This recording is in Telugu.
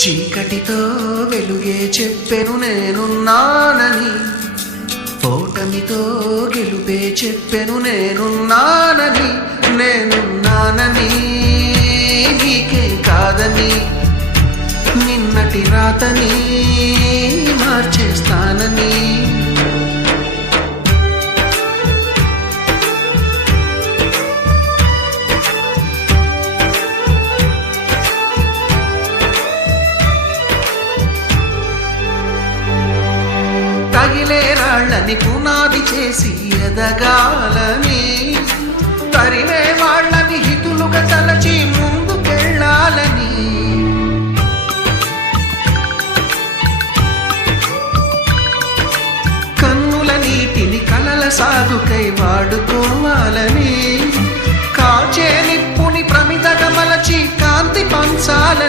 చీకటితో వెలుగే చెప్పెను నేనున్నానని, ఓటమితో గెలుపే చెప్పెను నేనున్నానని. నేనున్నానని నీకే కాదని, నిన్నటి రాతని మార్చేస్తానని. తగిలే రాళ్ళని పునాది చేసి ఎదగాలని, తరిమే వాళ్ళని హితులుగా తలచి